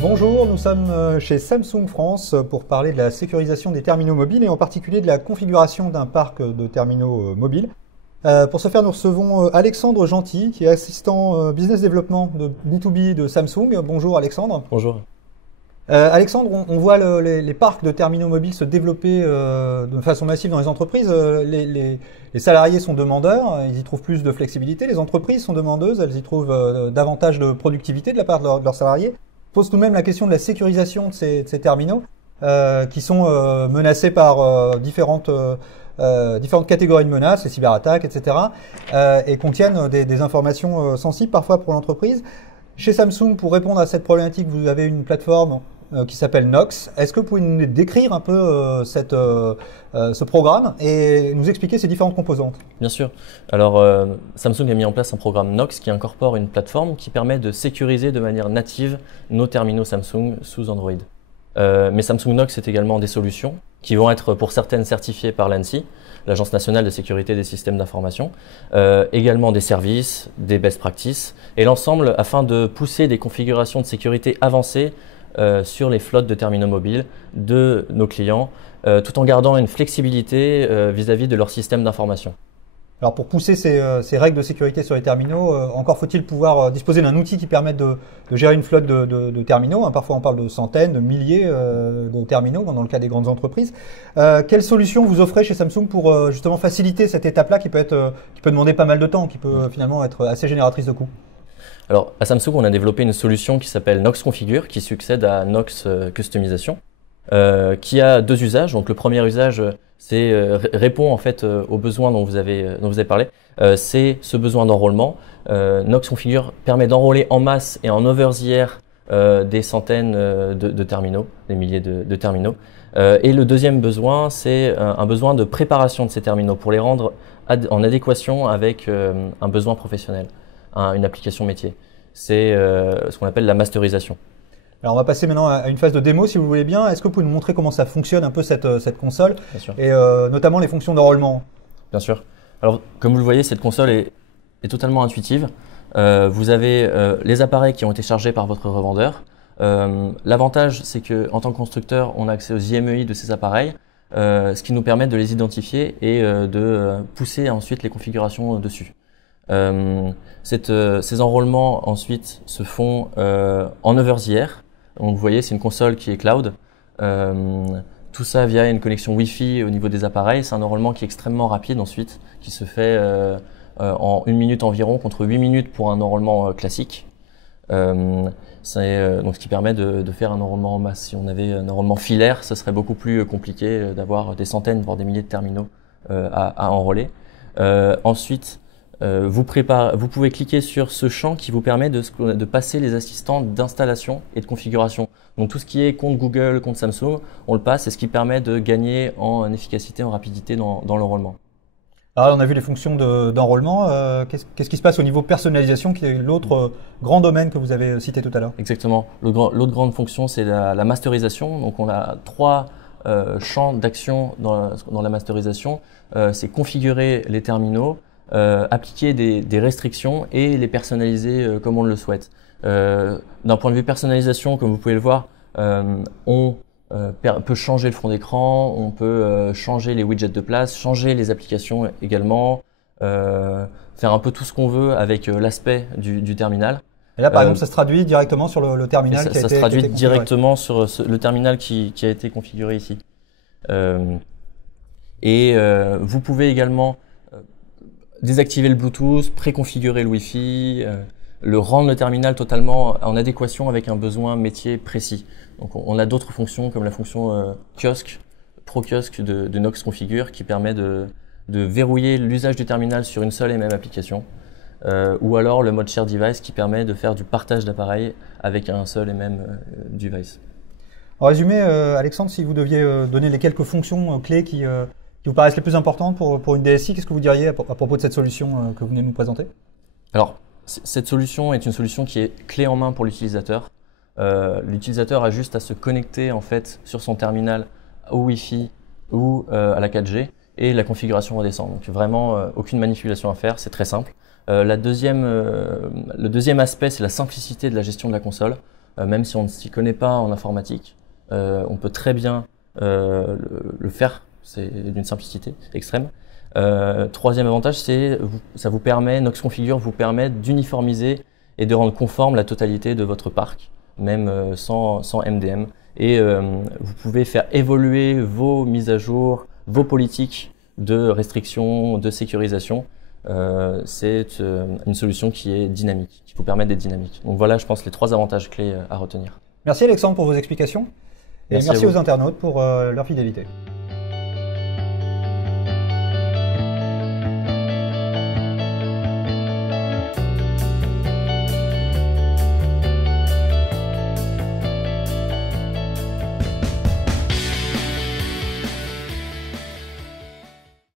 Bonjour, nous sommes chez Samsung France pour parler de la sécurisation des terminaux mobiles et en particulier de la configuration d'un parc de terminaux mobiles. Pour ce faire, nous recevons Alexandre Gentil, qui est assistant business développement de B2B de Samsung. Bonjour Alexandre. Bonjour. Alexandre, on voit les parcs de terminaux mobiles se développer de façon massive dans les entreprises. Les salariés sont demandeurs, ils y trouvent plus de flexibilité. Les entreprises sont demandeuses, elles y trouvent davantage de productivité de la part de leurs salariés. Pose tout de même la question de la sécurisation de ces terminaux qui sont menacés par différentes catégories de menaces, les cyberattaques, etc. Et contiennent des informations sensibles parfois pour l'entreprise. Chez Samsung, pour répondre à cette problématique, vous avez une plateforme qui s'appelle Knox. Est-ce que vous pouvez nous décrire un peu ce programme et nous expliquer ses différentes composantes? Bien sûr. Alors, Samsung a mis en place un programme Knox qui incorpore une plateforme qui permet de sécuriser de manière native nos terminaux Samsung sous Android. Mais Samsung Knox, c'est également des solutions qui vont être pour certaines certifiées par l'ANSSI, l'Agence nationale de sécurité des systèmes d'information, également des services, des best practices, et l'ensemble afin de pousser des configurations de sécurité avancées sur les flottes de terminaux mobiles de nos clients, tout en gardant une flexibilité vis-à-vis de leur système d'information. Alors pour pousser ces règles de sécurité sur les terminaux, encore faut-il pouvoir disposer d'un outil qui permette de gérer une flotte de terminaux. Parfois on parle de centaines, de milliers de terminaux dans le cas des grandes entreprises. Quelle solution vous offrez chez Samsung pour justement faciliter cette étape-là qui peut demander pas mal de temps, qui peut finalement être assez génératrice de coûts? Alors à Samsung, on a développé une solution qui s'appelle Knox Configure, qui succède à Knox Customisation, qui a deux usages. Donc le premier usage, c'est répond en fait aux besoins dont vous avez parlé. C'est ce besoin d'enrôlement. Knox Configure permet d'enrôler en masse et en over the air des centaines de terminaux, des milliers de terminaux. Et le deuxième besoin, c'est un besoin de préparation de ces terminaux pour les rendre en adéquation avec un besoin professionnel, une application métier. C'est ce qu'on appelle la masterisation. Alors on va passer maintenant à une phase de démo si vous voulez bien. Est-ce que vous pouvez nous montrer comment ça fonctionne un peu cette console? Bien sûr. Et notamment les fonctions d'enrôlement? Bien sûr. Alors comme vous le voyez, cette console est totalement intuitive. Vous avez les appareils qui ont été chargés par votre revendeur. L'avantage, c'est que en tant que constructeur, on a accès aux IMEI de ces appareils, ce qui nous permet de les identifier et de pousser ensuite les configurations dessus. Ces enrôlements ensuite se font en over the air. Donc vous voyez, c'est une console qui est cloud. Tout ça via une connexion Wi-Fi au niveau des appareils. C'est un enrôlement qui est extrêmement rapide ensuite, qui se fait en 1 minute environ contre 8 minutes pour un enrôlement classique. Donc ce qui permet de faire un enrôlement en masse. Si on avait un enrôlement filaire, ce serait beaucoup plus compliqué d'avoir des centaines voire des milliers de terminaux à enrôler. Ensuite, vous pouvez cliquer sur ce champ qui vous permet de passer les assistants d'installation et de configuration. Donc tout ce qui est compte Google, compte Samsung, on le passe, et ce qui permet de gagner en efficacité, en rapidité dans l'enrôlement. Alors on a vu les fonctions d'enrôlement. Qu'est-ce qui se passe au niveau personnalisation, qui est l'autre grand domaine que vous avez cité tout à l'heure? Exactement. L'autre grande fonction, c'est la masterisation. Donc on a 3 champs d'action dans la masterisation. C'est configurer les terminaux, appliquer des restrictions et les personnaliser comme on le souhaite. D'un point de vue personnalisation, comme vous pouvez le voir, on peut changer le fond d'écran, on peut changer les widgets de place, changer les applications également, faire un peu tout ce qu'on veut avec l'aspect du terminal. Et là, par exemple, ça se traduit directement sur le terminal qui a été configuré. Ça se traduit directement sur le terminal qui a été configuré ici. Vous pouvez également désactiver le Bluetooth, préconfigurer le Wi-Fi, rendre le terminal totalement en adéquation avec un besoin métier précis. Donc on a d'autres fonctions comme la fonction kiosque, Pro Kiosque de Knox Configure, qui permet de verrouiller l'usage du terminal sur une seule et même application. Ou alors le mode Share Device qui permet de faire du partage d'appareils avec un seul et même device. En résumé, Alexandre, si vous deviez donner les quelques fonctions clés qui vous paraissent les plus importantes pour une DSI, qu'est-ce que vous diriez à propos de cette solution que vous venez de nous présenter? Alors, cette solution est une solution qui est clé en main pour l'utilisateur. L'utilisateur a juste à se connecter en fait sur son terminal au Wi-Fi ou à la 4G et la configuration redescend. Donc vraiment aucune manipulation à faire, c'est très simple. Le deuxième aspect, c'est la simplicité de la gestion de la console. même si on ne s'y connaît pas en informatique, on peut très bien le faire. C'est d'une simplicité extrême. Troisième avantage, ça vous permet, Nox Configure vous permet d'uniformiser et de rendre conforme la totalité de votre parc, même sans MDM. Et vous pouvez faire évoluer vos mises à jour, vos politiques de restriction, de sécurisation. C'est une solution qui est dynamique, qui vous permet d'être dynamique. Donc voilà, je pense, les 3 avantages clés à retenir. Merci Alexandre pour vos explications et merci à vous. aux internautes pour leur fidélité.